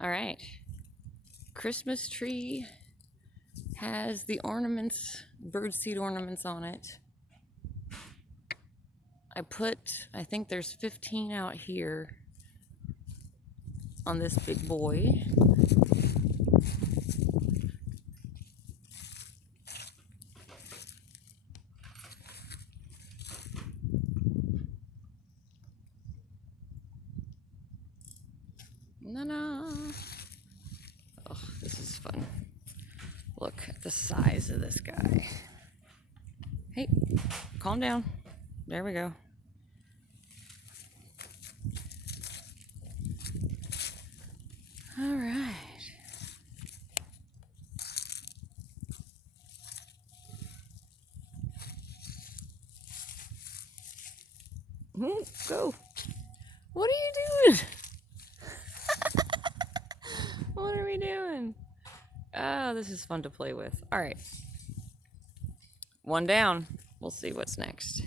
All right. Christmas tree has the ornaments, birdseed ornaments on it. I think there's 15 out here on this big boy. No. Oh, this is fun. Look at the size of this guy. Hey, calm down. There we go. All right. Go. What are you doing? What are we doing? Oh, this is fun to play with. All right. One down. We'll see what's next.